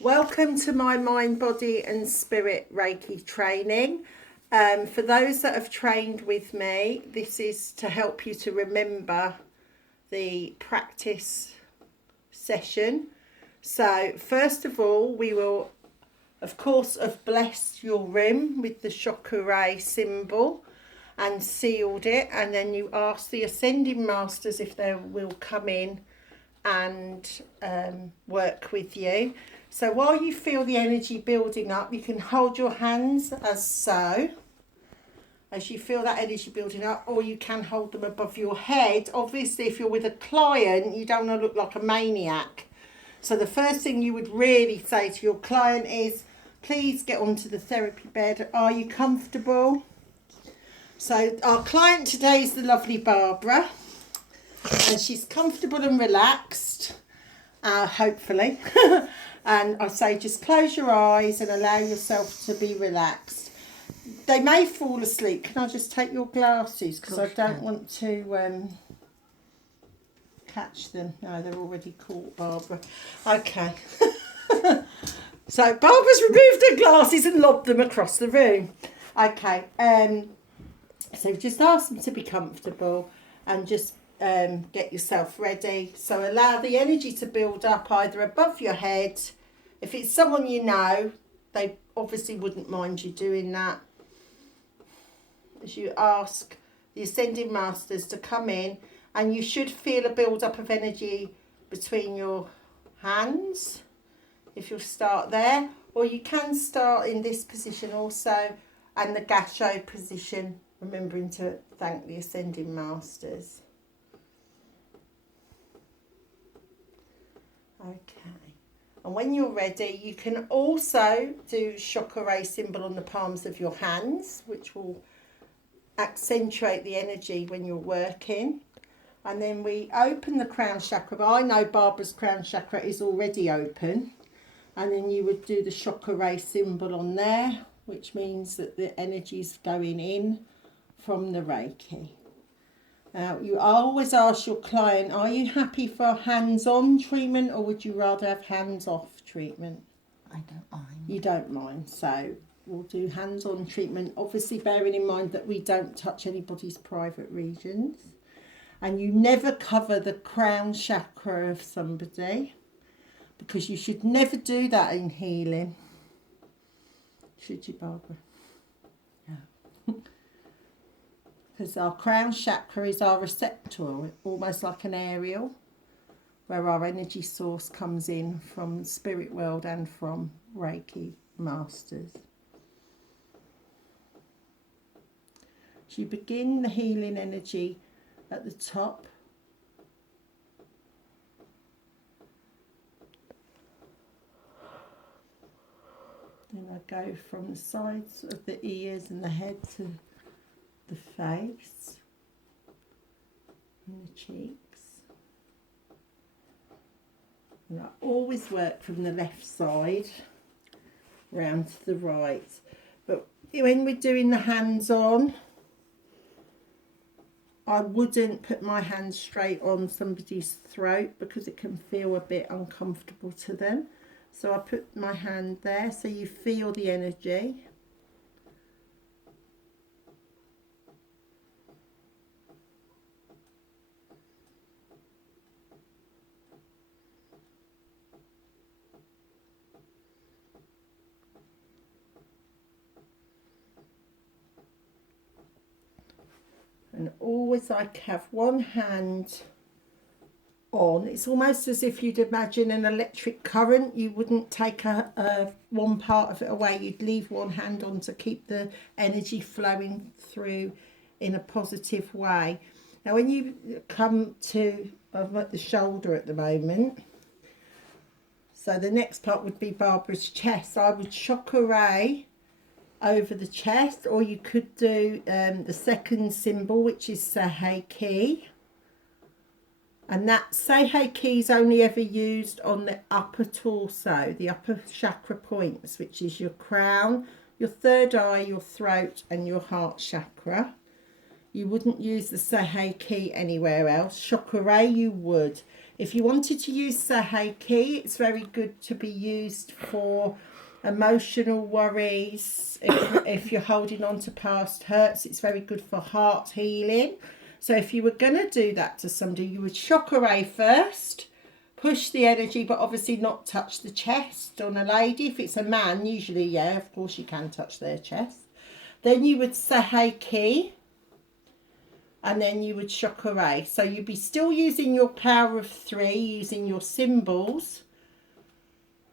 Welcome to my mind, body and spirit Reiki training. For those that have trained with me, this is to help you to remember the practice session. So first of all, we will, of course, have blessed your room with the chakra symbol and sealed it, and then you ask the ascending masters if they will come in and work with you. So while you feel the energy building up, you can hold your hands as so, as you feel that energy building up, or you can hold them above your head. Obviously, if you're with a client, you don't want to look like a maniac. So the first thing you would really say to your client is, please get onto the therapy bed. Are you comfortable? So our client today is the lovely Barbara, and she's comfortable and relaxed, hopefully. And I say just close your eyes and allow yourself to be relaxed. They may fall asleep. Can I just take your glasses, because I don't want to catch them. No, they're already caught, Barbara. Okay. So Barbara's removed her glasses and lobbed them across the room. Okay. So just ask them to be comfortable and just get yourself ready. So allow the energy to build up either above your head. If it's someone you know, they obviously wouldn't mind you doing that. As you ask the ascending masters to come in, and you should feel a build up of energy between your hands. If you'll start there, or you can start in this position also, and the gassho position, remembering to thank the ascending masters. Okay, and when you're ready, you can also do chakra symbol on the palms of your hands, which will accentuate the energy when you're working. And then we open the crown chakra. I know Barbara's crown chakra is already open. And then you would do the chakra symbol on there, which means that the energy's going in from the Reiki. Now, you always ask your client, are you happy for hands-on treatment, or would you rather have hands-off treatment? I don't mind. You don't mind, so we'll do hands-on treatment, obviously bearing in mind that we don't touch anybody's private regions. And you never cover the crown chakra of somebody, because you should never do that in healing. Should you, Barbara? No. Because our crown chakra is our receptor, almost like an aerial, where our energy source comes in from the spirit world and from Reiki masters. So you begin the healing energy at the top. Then I go from the sides of the ears and the head to the face and the cheeks. And I always work from the left side round to the right. But when we're doing the hands-on, I wouldn't put my hand straight on somebody's throat, because it can feel a bit uncomfortable to them. So I put my hand there so you feel the energy. And always I have one hand on. It's almost as if you'd imagine an electric current. You wouldn't take one part of it away. You'd leave one hand on to keep the energy flowing through in a positive way. Now when you come to, I'm at the shoulder at the moment, so the next part would be Barbara's chest. I would chakra over the chest, or you could do the second symbol, which is Seihei. And that Seihei is only ever used on the upper torso, the upper chakra points, which is your crown, your third eye, your throat and your heart chakra. You wouldn't use the Seihei anywhere else. Chakra you would. If you wanted to use Reiki, it's very good to be used for emotional worries. If you're holding on to past hurts, it's very good for heart healing. So if you were going to do that to somebody, you would chakra first, push the energy, but obviously not touch the chest on a lady. If it's a man, usually, yeah, of course you can touch their chest. Then you would Reiki, and then you would chakra. So you'd be still using your power of 3, using your symbols,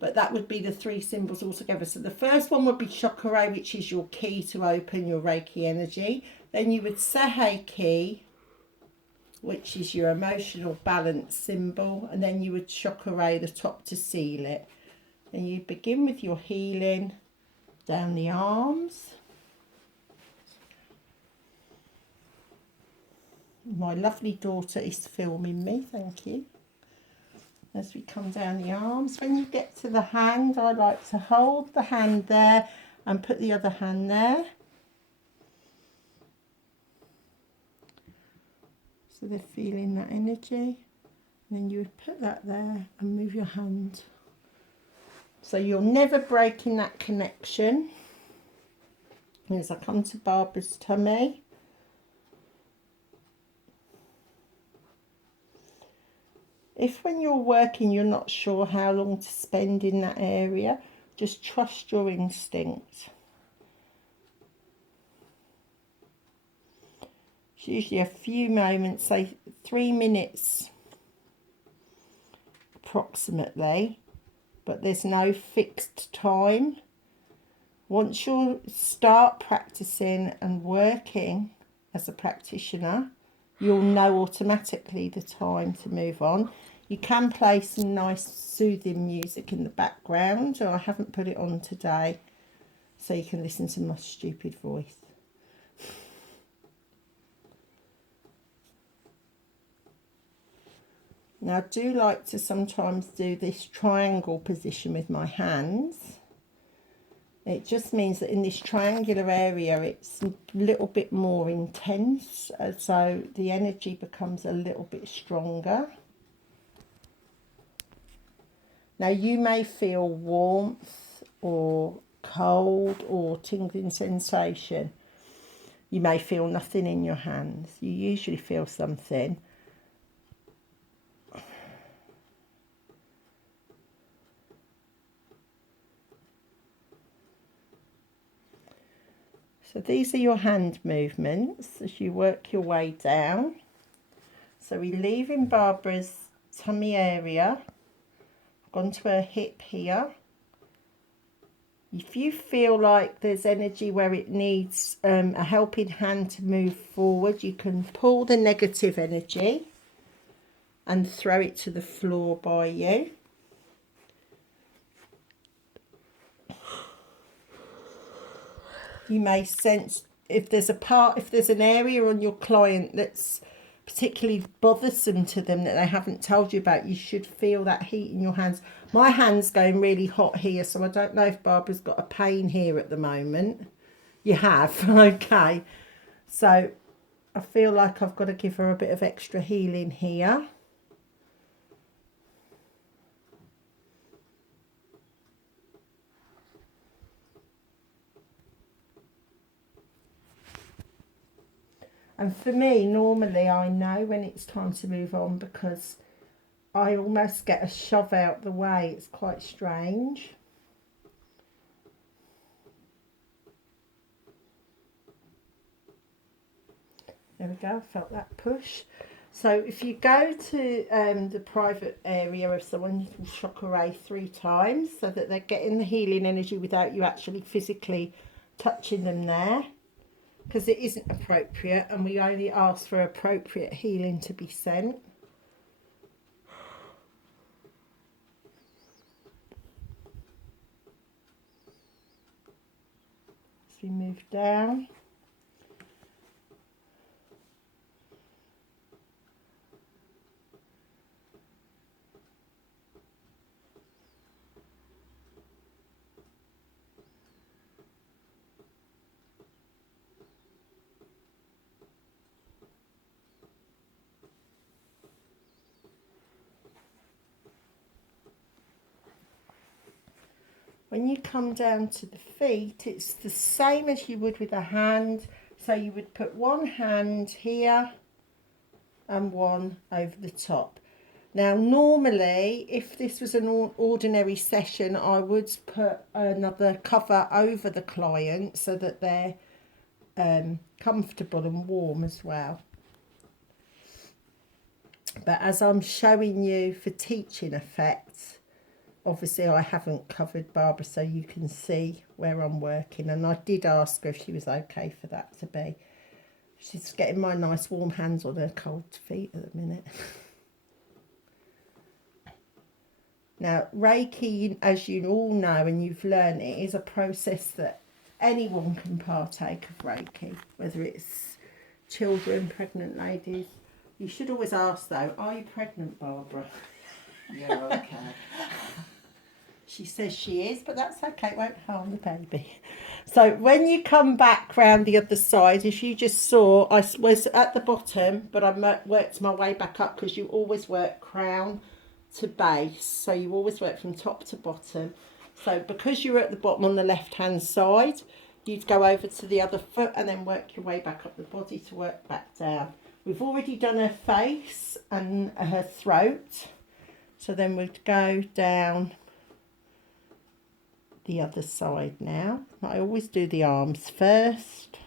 but that would be the 3 symbols altogether. So the first one would be chakra, which is your key to open your Reiki energy. Then you would Reiki, which is your emotional balance symbol, and then you would chakra the top to seal it. And you begin with your healing down the arms. My lovely daughter is filming me, thank you. As we come down the arms, when you get to the hand, I like to hold the hand there and put the other hand there. So they're feeling that energy. And then you would put that there and move your hand. So you're never breaking that connection. And as I come to Barbara's tummy, if when you're working you're not sure how long to spend in that area, just trust your instinct. It's usually a few moments, say 3 minutes approximately, but there's no fixed time. Once you start practicing and working as a practitioner, you'll know automatically the time to move on. You can play some nice soothing music in the background, or I haven't put it on today, so you can listen to my stupid voice. Now I do like to sometimes do this triangle position with my hands. It just means that in this triangular area it's a little bit more intense, so the energy becomes a little bit stronger. Now you may feel warmth or cold or tingling sensation. You may feel nothing in your hands. You usually feel something. So these are your hand movements as you work your way down. So we leave in Barbara's tummy area, gone to her hip here. If you feel like there's energy where it needs a helping hand to move forward, you can pull the negative energy and throw it to the floor by you. You may sense if there's an area on your client that's particularly bothersome to them that they haven't told you about, you should feel that heat in your hands. My hand's going really hot here, so I don't know if Barbara's got a pain here at the moment. You have? Okay. So I feel like I've got to give her a bit of extra healing here. And for me, normally I know when it's time to move on because I almost get a shove out the way. It's quite strange. There we go, I felt that push. So if you go to the private area of someone, you can chakra 3 times so that they're getting the healing energy without you actually physically touching them there. Because it isn't appropriate, and we only ask for appropriate healing to be sent. As we move down. When you come down to the feet, it's the same as you would with a hand. So you would put one hand here and one over the top. Now, normally, if this was an ordinary session, I would put another cover over the client so that they're comfortable and warm as well. But as I'm showing you for teaching effects, obviously I haven't covered Barbara so you can see where I'm working. And I did ask her if she was okay for that to be. She's getting my nice warm hands on her cold feet at the minute. Now, Reiki, as you all know and you've learned, it is a process that anyone can partake of Reiki, whether it's children, pregnant ladies. You should always ask though, are you pregnant, Barbara? Yeah, okay. She says she is, but that's okay, it won't harm the baby. So when you come back round the other side, as you just saw, I was at the bottom, but I worked my way back up because you always work crown to base. So you always work from top to bottom. So because you're at the bottom on the left-hand side, you'd go over to the other foot and then work your way back up the body to work back down. We've already done her face and her throat. So then we'd go down the other side now. I always do the arms first.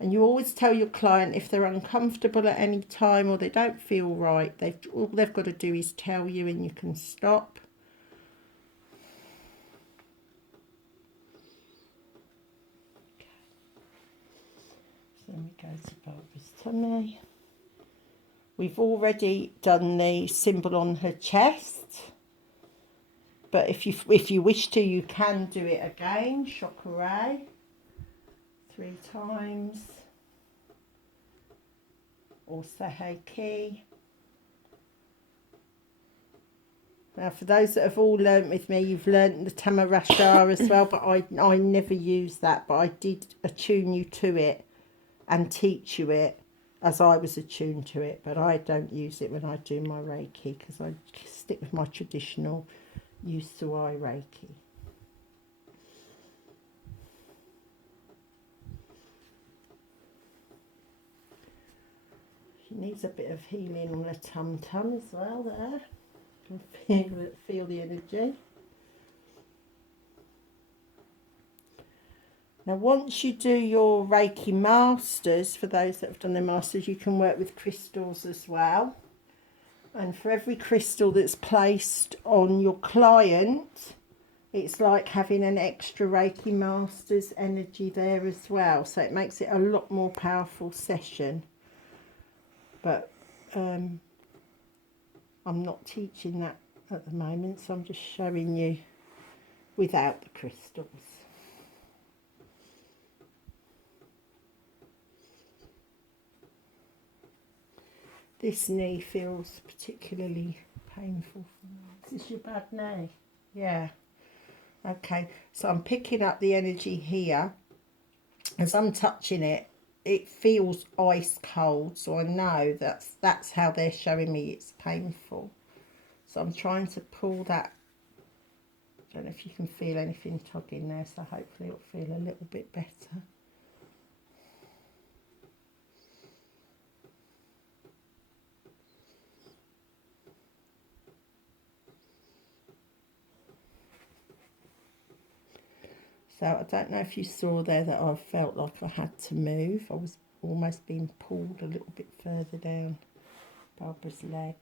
And you always tell your client if they're uncomfortable at any time or they don't feel right, all they've got to do is tell you and you can stop. Okay. So then we go to Barbara's tummy. We've already done the symbol on her chest, but if you wish to, you can do it again. Chakra 3 times, or Saheki. Now, for those that have all learnt with me, you've learnt the Tamarasha as well, but I never use that, but I did attune you to it and teach you it as I was attuned to it, but I don't use it when I do my Reiki because I stick with my traditional Usui Reiki. She needs a bit of healing on her tum-tum as well there. You can feel the energy. Now, once you do your Reiki Masters, for those that have done their Masters, you can work with crystals as well. And for every crystal that's placed on your client, it's like having an extra Reiki Masters energy there as well. So it makes it a lot more powerful session. But I'm not teaching that at the moment, so I'm just showing you without the crystals. This knee feels particularly painful for me. Is this your bad knee? Yeah. Okay, so I'm picking up the energy here. As I'm touching it, it feels ice cold, so I know that's how they're showing me it's painful. So I'm trying to pull that. I don't know if you can feel anything tugging there, so hopefully it'll feel a little bit better. So I don't know if you saw there that I felt like I had to move. I was almost being pulled a little bit further down Barbara's leg.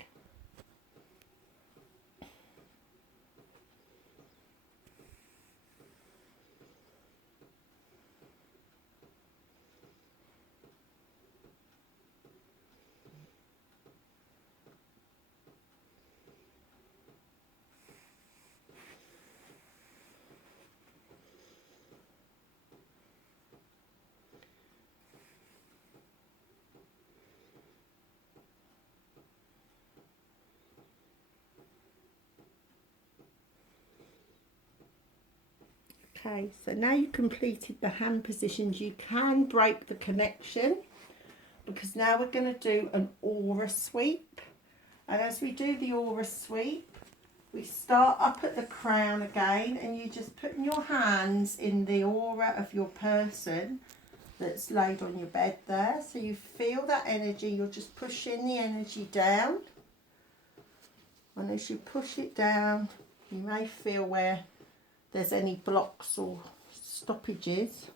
Okay, so now you've completed the hand positions, you can break the connection because now we're going to do an aura sweep. And as we do the aura sweep, we start up at the crown again, and you just put your hands in the aura of your person that's laid on your bed there. So you feel that energy, you're just pushing the energy down. And as you push it down, you may feel where there's any blocks or stoppages.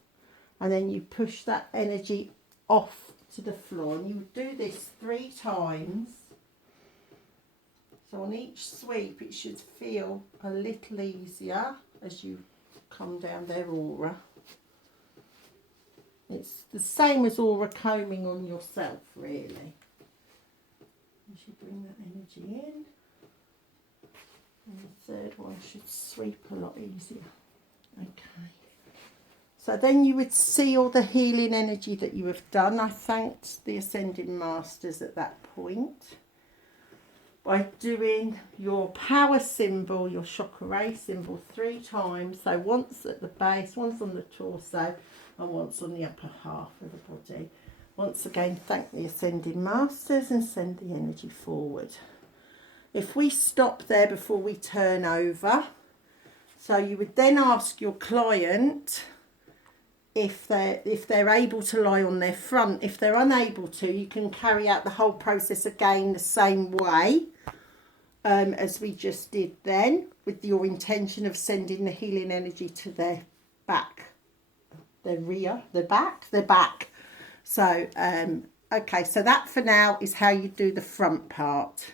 And then you push that energy off to the floor. And you do this 3 times. So on each sweep, it should feel a little easier as you come down their aura. It's the same as aura combing on yourself, really. As you bring that energy in. And the third one should sweep a lot easier. Okay. So then you would see all the healing energy that you have done. I thanked the Ascending Masters at that point by doing your power symbol, your chakra symbol 3 times. So once at the base, once on the torso, and once on the upper half of the body. Once again, thank the Ascending Masters and send the energy forward. If we stop there before we turn over, so you would then ask your client if they're able to lie on their front. If they're unable to, you can carry out the whole process again the same way as we just did then, with your intention of sending the healing energy to their back, their rear, their back. So, okay, so that for now is how you do the front part.